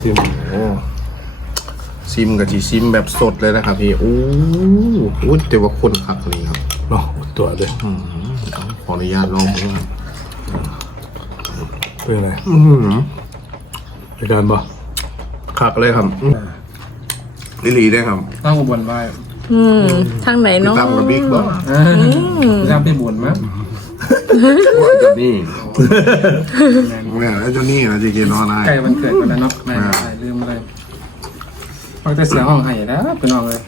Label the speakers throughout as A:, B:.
A: ซิมซิมกับจีซิมแบบสดเลยนะครับพี่โอ้โหแต่ว่าคนขักเลยครับ
B: เนาะตัวเด็ก
A: ขออนุญาตลองดูครับ
B: เป็นไงในการบ่
A: ขักเลยครับลิลีได้ครับ
C: ตั้งอุบลไว้
D: ทางไหนเนาะ
A: ตามกับบิ๊กบ่
C: ทำไปบุญมั้ย
A: ว่าจะนี่แล้วจะนี่นะจีเกนอน
C: ไก่วันเกิดวันนั้นเนาะไม่ลืมอะไรฟังแต่เสียงห้องไห้แล้วไปนอนเลย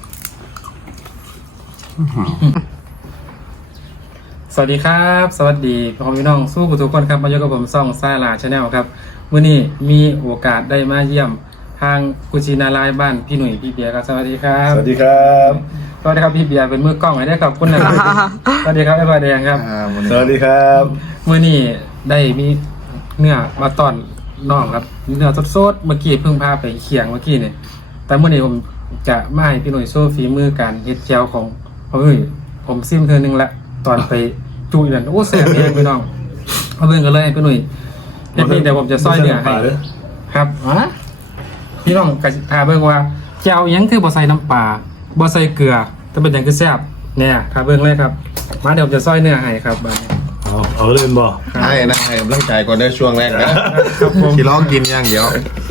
C: สวัสดีครับสวัสดีพ่อพี่น้องสู้กับทุกคนครับมาอยู่กับผมซ่องซ่าลาชาแนลครับมื้อนี้มีโอกาสได้มาเยี่ยมทางกุชินารายบ้านพี่หนุ่ยพี่เบียร์ครับสวัสดีครับ
B: สวัสดีครับ
C: สวัสดีครับพี่เบียร์เป็นมือกล้องให้ได้ครับคุณนะครับสวัสดีครับไอ้บาแดงครับ
B: สวัสดีครับ
C: มื้อนี้ได้มีเนื้อมาตอนน้องครับเนื้อสดๆเมื่อกี้เพิ่งพาไปเคียงเมื่อกี้เนี่ยแต่มื้อนี้ผมจะมาให้พี่หนุ่ยโชว์ฝีมือการเฮ็ดแจ่วของพ่อหนุ่ยผมซิมเธอนึงละตอนไปจุยนั่นโอ้แซ่บเองพี่น้องเอาเบิ่งกันเลยพี่หนุ่ยเดี๋ยวผมจะซอยเนื้อให้ครับพี่น้องกะทาเบิ่งว่าแจ่วยังคือบ่ใส่น้ำปลาบ่ใส่เกลือแต่เป็นอย่างคือแซ่บเนี่ยทาเบิ่งเลยครับมาเดี๋ยวผมจะซอยเนื้อให้ครับบัดนี้
B: เอาเล่นบ่
A: ให้นะให้ร่างกายก่อนได้ช่วงแรกนะที่ร้องกินอย่างเดียว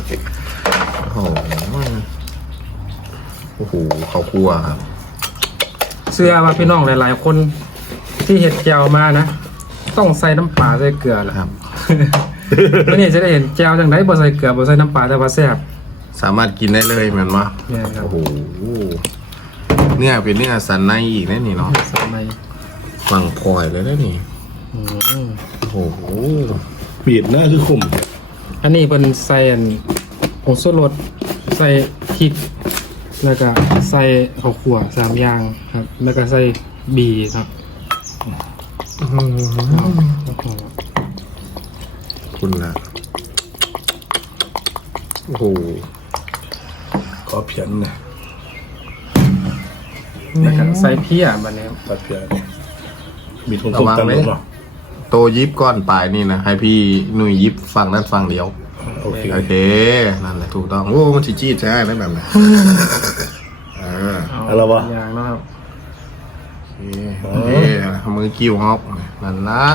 A: โอ้โหเขาครัวครับ
C: เชื่อว่าพี่น้องหลายๆคนที่เห็ดแจ่วมานะต้องใส่น้ำปลาใส่เกลือแหละครับวันนี้จะได้เห็นแจ่วจังไดบ่ใส่เกลือบ่ใส่น้ำปลาแต่ว่าแซ่บ
A: สามารถกินได้เลยเหมือนว่าโอ้โหเนี่ยเป็นเนื้อสันในอีกนะนี่เนาะ
C: สันใน
A: ฝั่งพลอยเลยนะนี่โอ้โห
B: บีบหน้าคือขุ่ม
C: อันนี้เป็นใส่ผงชูรสใส่พริกแล้วก็ใส่ข้าวคั่ว3อย่างครับแล้วก็ใส่บีครับ
A: คุณนะโอ้โห
B: ขอเพียนนะ
C: แล้วก็ใส่เพี้ยมาเนี่ย
B: ตัดเพียนมีถุงส้มตำหรือเปล่า
A: โตยิบก้อนปลายนี่นะให้พี่หนุ่ยยิบฝั่งนั้นฝั่งเดียวโอเคนั่นแหละถูกต้องโอ้มันจี๊ดใช่ไหมแบบนั้น
B: อะไรวะ
C: อย่างนะครับ
A: โอเคมือกิ้วฮอกนั่นละ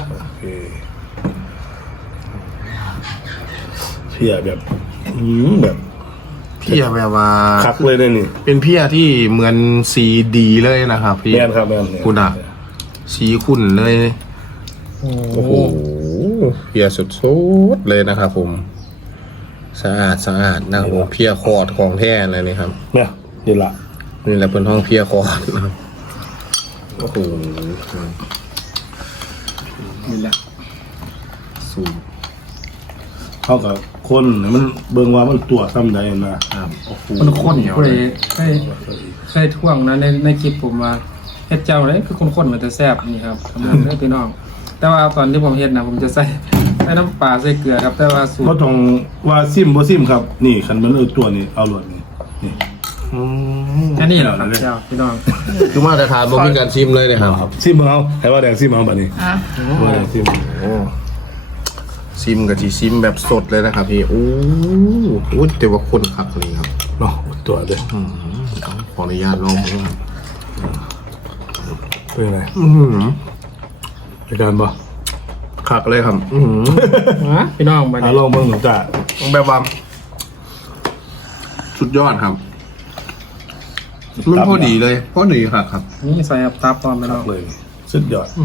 B: เพียแบบแบบ
A: เพียแบบว่า
B: คักเลยเนี่ยนี่
A: เป็นเพียที่เหมือนสีดีเลยนะครับพี่
B: แม่นครับแม่น
A: คุณอะสีขุ่นเลยโอ้โหเพียสุดๆเลยนะครับผมสะอาดนะครับผมเพียคอร์ดของแท้เลยนี่ครับ
B: เนี่ยนี่แหละ
A: เป็นห้องเพียคอร์ดนะครับโอ้โห
C: นี่แหละ
A: สูง
B: เข้ากับคนมันเบิ่งว่ามันตัวซ้ำใดนะ
C: มันข้นเคยท่วงนะในคลิปผมมาเฮ็ดเจ้าเลยคือข้นๆมันจะแซ่บนี่ครับทำงานได้พี่น้องแต่ว่าตอนที่ผมเฮ็ดนะผมจะใส่น้ำปลาใส่เกลือครับแต่ว่าสูตร
B: ก็ต้องว่าซิมบ่ซิมครับนี่คันมันตัวนี้เอาหลดนี่
C: แค่นี้เหรอครับเจ้าพี่น้อง
A: คือมาแต่ถามผมมีการชิมเลยเนี่ยครับ
B: ซิมเอาให้ว่าแดงซิมเอาแบบนี้ว่าแดงซิม
A: ซิมกับจีซิมแบบสดเลยนะครับพี่โอ้โหแต่ว่าคนขักเลยครับ
B: เนาะตัวเด็ก
A: ขออนุญาตลองดูครับ
B: เป็นไงในการบ่
A: ขักเลยครับ
C: พี่น้องไป
B: ลองเบิ่งหนูจ้า
A: แบบว่าสุดยอดครับมันพอดีเลยพอดีครับ
C: นี่ใส่อับตับตอนไปแล้ว
B: เลยสุดยอด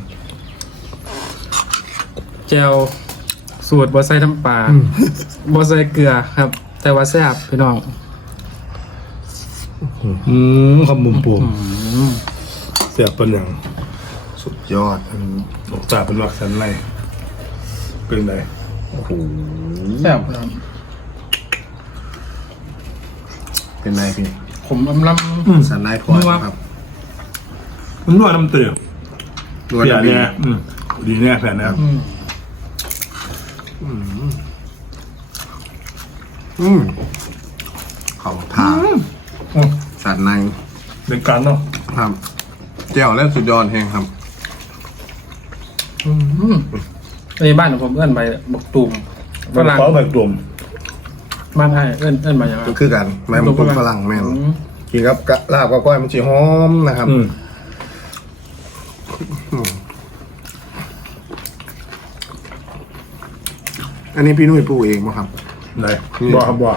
C: แจวสูตรบ่ใส่น้ำปลาบ่ใส่เกลือครับแต่ว่าแซ่บพี่น้อง
B: คำมุมปุ่มเสียบเป็นอย่าง
A: สุดยอด
B: จ่าเป็นวักสันไรเป็นไง
A: โอ้โห
C: แซ่บครับ
A: เป็นไรพี่
C: ผมล้ำ
A: สันไลพอครับ
B: มันนวดน้ำเตือนนวดเนี่ยดีเนี่ยแผ่นนะครับ
A: เขาทาสันใน
B: เป็นการเนาะ
A: ครับเจ้าแล้วสุดยอดแห้งครับ
C: ในบ้านของผมเอื้อนไปบักตุ่ม
B: ฝรั่งเขาบักตุ่ม
C: บ้านไอ้เอิ้นมาอย่างไร
A: ก็คือกันแม่มันคนฝรั่งแม่นกินกับลาบกับก้อยมันจีหอมนะครับ อันนี้พี่นุ้ยปลูกเองมั้งครับ
B: ไหนบ่ครับบ่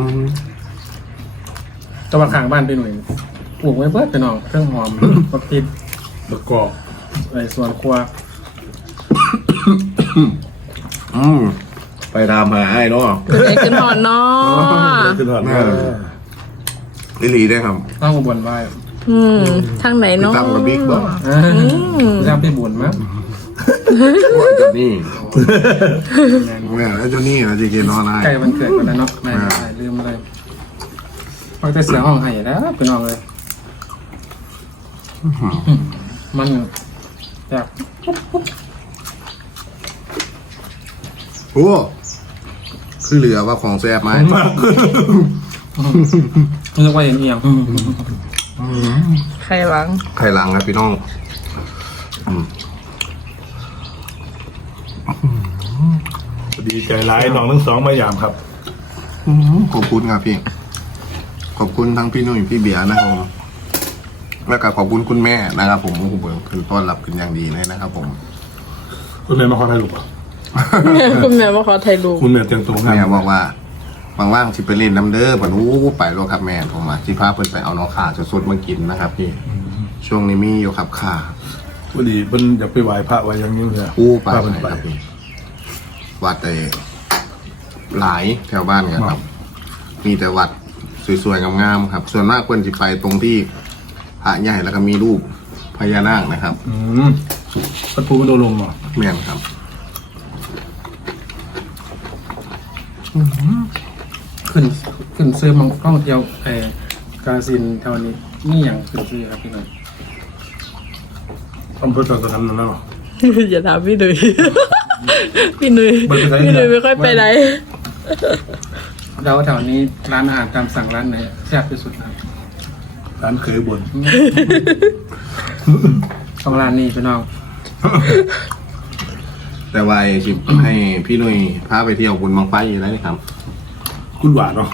C: ตะวันข้างบ้านพี่หนุ่ยปลูกไว้เบิดไปน้องเครื่องหอมผักติด
B: บักกอก
C: ในสวนครัว
A: ไปตามหาไอ้เนาะ
D: เกิดอะไรขึ้นหอนเนาะ
B: ขึ้นหอด
A: ลิลีได้ครับ
C: ต้องอุบลไว้
D: ทางไหน
A: พี่
D: เนาะ
A: ตั้มกับบิ๊กบอส
C: จำพี่บุญมั้ย
A: ว่าจะนี่แม่แล้วเจ้านี่นะจีเกนอนไอ้
C: ใกล้วันเกิดกันแล้วเนาะไม่ลืมเลยพอจะเสียห้องไห้แล้วพี่น้องเลยมันอยาก
A: โอ้คือเหลือว่าของแซ่บไหม
B: มากขึ้น
C: นึกว่าเอียง
D: ใครหลัง
A: ไข่หลังครับพี่น้อง
B: ดีใจร้ายน้องทั้งสองมายามครับ
A: ขอบคุณครับพี่ ขอบคุณทั้งพี่นุ่ยพี่เบียร์นะครับผมแล้วก็ขอบคุณคุณแม่นะครับผมโอ้โหคือต้อนรับกันอย่างดีเลยนะครับผม
B: คุณแม่มาขอถ่ายรูปอ่ะ
D: คุณแม่ว่าขอถ่ายรูป
B: คุณแม่เตรียมตัวงาน
A: แม่บอกว่าว่างๆที่ไปเล่นน้ำเด้อผมไปแล้วครับแม่ผมมาที่พาเพิ่นไปเอาน้องข่าสดๆมากินนะครับพี่ช่วงนี้มีอยู่ครับข่า
B: พอดีเพิ่นอยากไปไหว้พระไหว้ยังยังเลย
A: ไป
B: พาเพิ่นไป
A: ครับพี่วัดหลายแถวบ้านกันครับ มีแต่วัดสวยๆงามๆครับ ส่วนมากเพิ่นจะไปตรงที่พระใหญ่แล้วก็มีรูปพญานาคนะครับ
B: พระภูมิโดลมอ่ะ
A: แม่นครับ
C: ขึ้นซื้อมังกล้องเที่ยวกาซินแถวนี้นี่อย่างขึ้นซื้อครับพี่หนุ่ย
B: อำเภอสัตว์นั้นเนาะ
D: อย่าถามพี่หนุ่ยพี่หนุ่ย
B: มันเป็นไง
D: พี่หนุ่ยไม่ค่อยไปไหน
C: แล้วแถวนี้ร้านอาหารตามสั่งร้านไหนแซ่บที่สุดครับ
B: ร้านเคยบน
C: ของร้านนี้พี่น้อง
A: แต่ว่าชิให้พี่หนุ่ยพาไปเที่ยวบุญบังไฟอยู่แล้วนี่ครับ
B: คุณหวานเนาะ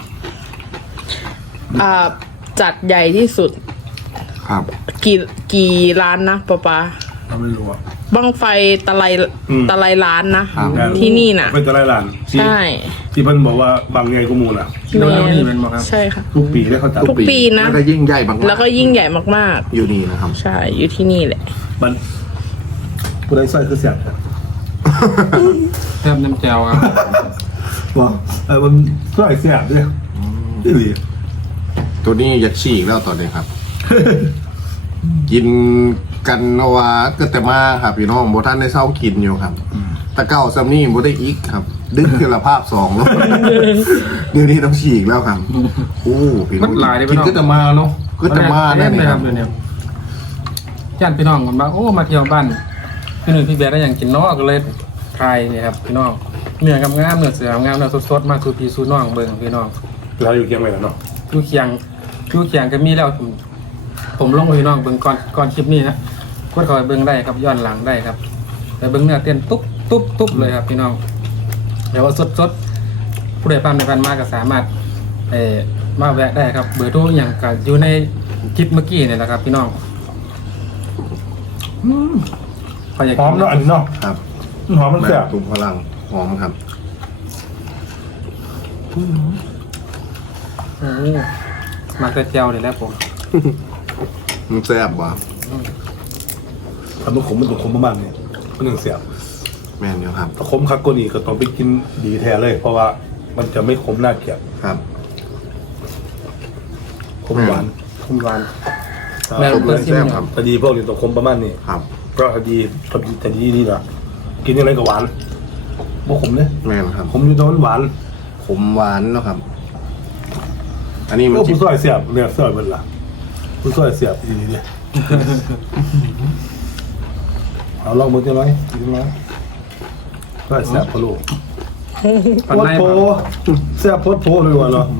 D: จัดใหญ่ที่สุด
A: ครับ
D: กี่ล้านนะป๊าป๊า
B: เราไม่รู้อ่ะ
D: บังไฟตะไลล้านนะ
A: ครับ
D: ที่นี่น่ะ
B: เป็นตะไลร้าน
D: ใช่
B: ที่เพิ่นบอกว่าบางไงก็มูลอ่ะ
C: คิโลละนี่เป็นบอกครับ
D: ใช่ค่ะ
B: ทุกปีได้เขาจัด
D: ทุกปีนะ
A: แล้วก็ยิ่งใหญ่บาง
D: แล้วก็ยิ่งใหญ่มาก
A: อยู่นี่นะครับ
D: ๆ ใช่อยู่ที่นี่แหละ
B: มันผู้ใดใส่คือเสียบ
C: แซ่บน้ำแจ่วครับ
B: ว่ามันใส่เสียบเนี่ยที่หลี
A: ตัวนี้อยากฉีกแล้วตอนนี้ครับ กินกันว่าก็แต่มาครับพี่น้องโบท่านได้เศร้ากินอยู่ครับแต่เก้าซัมนี่โบได้อีกครับ ดึงคุณภาพสองแล้ว เดี๋ยวนี้ต้องฉีกแล้วครับโอ้พี่น้องกินก็จะมาเนาะก็จะมา
C: แน่
A: แน่
C: เลย
A: ค
C: ค
A: รั
C: รั
A: บบ
C: เดี๋ยวนี้ญาติพี่น้องกันมาโอ้มาเที่ยวบ้านพี่หนุ่ยพี่เบียร์ได้อย่างกินนอกก็เลยทายนี่ครับพี่น้องเนื้องามๆเนื้อเสืองามเนื้อสดๆมาสู่พี่สู่น้องเบิ่งพี่น้อง
B: เราอยู่เคียงไปแล้วเนาะ
C: ยูเคียงก็มีแล้วผมลงไปพี่น้องเบิ่งก่อนคลิปนี้นะกดเข้าไปเบิ่งได้ครับย้อนหลังได้ครับแต่เบิ่งเนื้อเต้นตุ๊บเลยครับพี่น้องแต่ว่าสดผู้ใดผ่านไปผ่านมาก็สามารถมาแวะได้ครับเบอร์โทรอย่างก็อยู่ในคลิปเมื่อกี้นี่แหละครับพี่น้องพออยาก
B: หอ
C: กิ
B: ม
C: น
B: เนาะอันนี้เนาะ
A: ครับ
B: หอมมัน
A: แม่
B: เสียบ
A: ตุ้มพลังหอมครับ
C: โอ้มาแต่เจียวเลยแหล้วผม
A: มันแซ่บว่ะ
B: ทำมันขมมันต้องขมประมาณนี้มันถึงเสียบ
A: แม่นอยู่ครับ
B: ถ้าขมคักกว่านี้ก็ต้องไปกินดีแท้เลย เพราะว่ามันจะไม่ขมน่าเกลียด
A: ครับ
B: ขมหวาน
C: คุณหวาน
B: แม่
A: ครบเลยแซ่บครับ
B: ถ้าดีพวกนี้ต้องขมประมาณนี้
A: ครับ
B: เพราะถ้าดีนี่นะกินยังไงก็หวานบ่ขมเลย
A: แม่นครับ
B: ขมอยู่ตรงนั้นหวาน
A: ขมหวานเนาะครับ อันนี้มัน
B: โอ้
A: จิ
B: ผู้ซอยเสียบเนี่ยเสียบเป็นละผู้ซอยเสียบดีๆเนี่ยเอาลองมือเจ้าไหมกินไหมซอยเสียบพะโล้
C: ปัน
B: โพด
C: ใน
B: โพเสียบโพดโพเลยว่ะเนาะ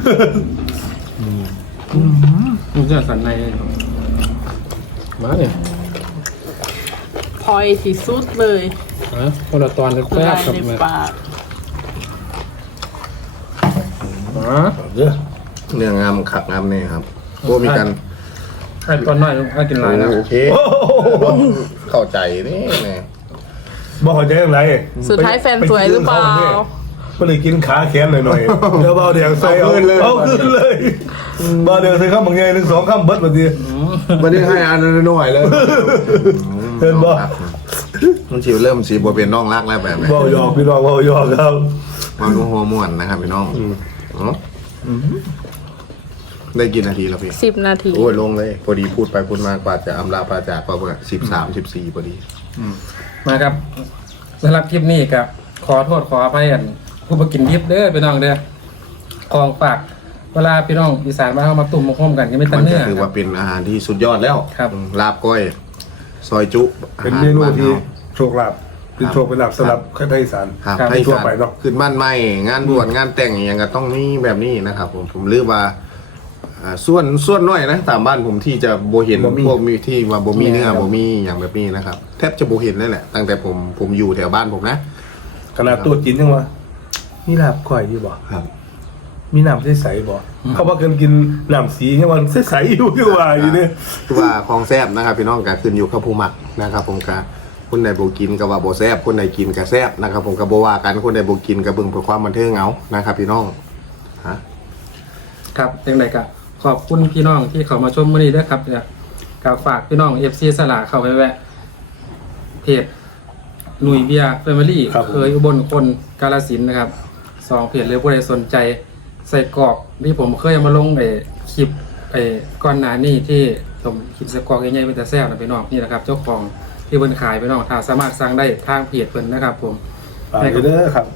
C: มันจะสันในมาเนี่ย
D: พลอยที่สุดเลย
C: คนละตอนแซ่บกับ
D: ใน
C: มือ
D: ปาก
B: เด้อ
A: เนื้องามขักงามเนี่ยครับโอ้มีกัน
C: ไอ้ตอนน้อยไอ้กินหลายนะ
A: โอเคเข้าใจนี่แน่
B: บอกเขาใจยังไง
D: สุดท้ายแฟนสวยหรือเปล่า
B: ก็เลยกินขาแขนหน่อยๆเดี๋ยวเบาแดงใส่เอาขึ้นเลยเบาแดงใส่ข้ามบางไงหนึ่งสองข้ามเบิดมาที
A: ไม่ได้ให้อันนั้นหน่อยเลย
B: เห็นบ่
A: มันชีเริ่มสีบัวเป็นน้องรักแล้วแบบนี้
B: เบาหยอกพี่น้องเบาหยอกครับ
A: มาดูหัวม่วนนะครับพี่น้องได้กี่นาทีแล้วพี่
D: 10 นาที
A: โอ้ยลงเลยพอดีพูดไปพูดมากว่าจะอำลาปราจากก็เมื่อ13-14พอดี
C: มาครับสำหรับคลิปนี้กับขอโทษขออภัยกันผู้มากินดิบเด้อพี่น้องเด้อของฝากเวลาพี่น้องอีสานมาเข้ามาตุ่มมาค้มกันก็ไม่ตั
A: มัน น
C: เนื้
A: ก็
C: อ
A: ถือว่าเป็นอาหารที่สุดยอดแล้ว
C: ครับ
A: ลาบก้อย ซอยจุ
B: เป็นเมนูที่โชคลาภเป็นโชคเป็นลาภสำหรับคนไทยอีสาน
A: ครับ
C: ครับ
A: ให้
B: ทั่ว
A: สาร
B: ไปเนาะ
A: ขึ้นบ้านใหม่งานบวชงานแต่งอย่างก็ต้องมีแบบนี้นะครับผมลืมว่าส่วนน้อยนะตามบ้านผมที่จะโบเห็นพวกมีที่ว่าโบมีเนื้อโบมีอย่างแบบนี้นะครับแทบจะโบเห็นนั่นแหละตั้งแต่ผมอยู่แถวบ้านผมนะ
B: ขนาดตัวกินยังวะมีลาบก้อยอยู่บ่
A: ครับ
B: มีน้ำใสๆบ่เขาว่ากันกินน้ำสียังวันใสๆอยู่คือว่าอยู่เนี่ย
A: คือว่าของแซบนะครับพี่น้องก็ขึ้นอยู่กับผู้หมักนะครับผมก็คนใดโบกินก็ว่าโบแซบคนใดกินก็แซบนะครับผมก็โบว่ากันคนใดโบกินก็เบิ่งเพื่อความบันเทิงเอานะครับพี่น้องฮะ
C: ครับยังไงก็ขอบคุณพี่น้องที่เขามาชมมื้อนี้ด้วยครับเนี่ยกับฝากพี่น้อง FC สลาเข้าไปแวะเพจหนุ่ยเบียร์แฟมิลี่เคยอุบลคนกาฬสินธุ์นะครับ2เพจเลยผู้ใดสนใจใส่กรอกที่ผมเคยเอามาลงคลิปก่อนหน้านี้ที่ผมคลิปใส่กรอกใหญ่ๆเป็นแต่แซ่บนะพี่น้องนี่แหละครับเจ้าของที่เพิ่นขายพี่น้องถ้าสามารถสั่งได้ทางเพจเพิ่นนะครับผม
B: ฝากเด้อครับ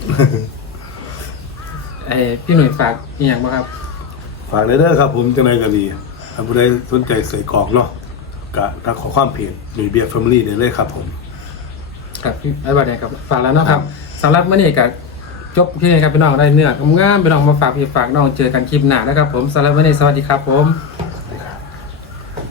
C: พี่หนุ่ยฝากอีกอย่างบ้างครับ
B: ฝากเด้อครับผมจังไดก็ดีถ้าผู้ใดสนใจใส่กรอกเนาะก็ทักขอความเพจหรือเบียร์แฟมิลี่ได้เลยครับผม
C: ครับพี่ไอ้บัตรเนี่ยครับฝากแล้วนะครับสำหรับมื้อนี้ก็จบที่นี่ครับพี่น้องได้เนื้องามๆพี่น้องมาฝากพี่ฝากน้องเจอกันคลิปหน้านะครับผมสำหรับมื้อนี้สวัสดีครับผม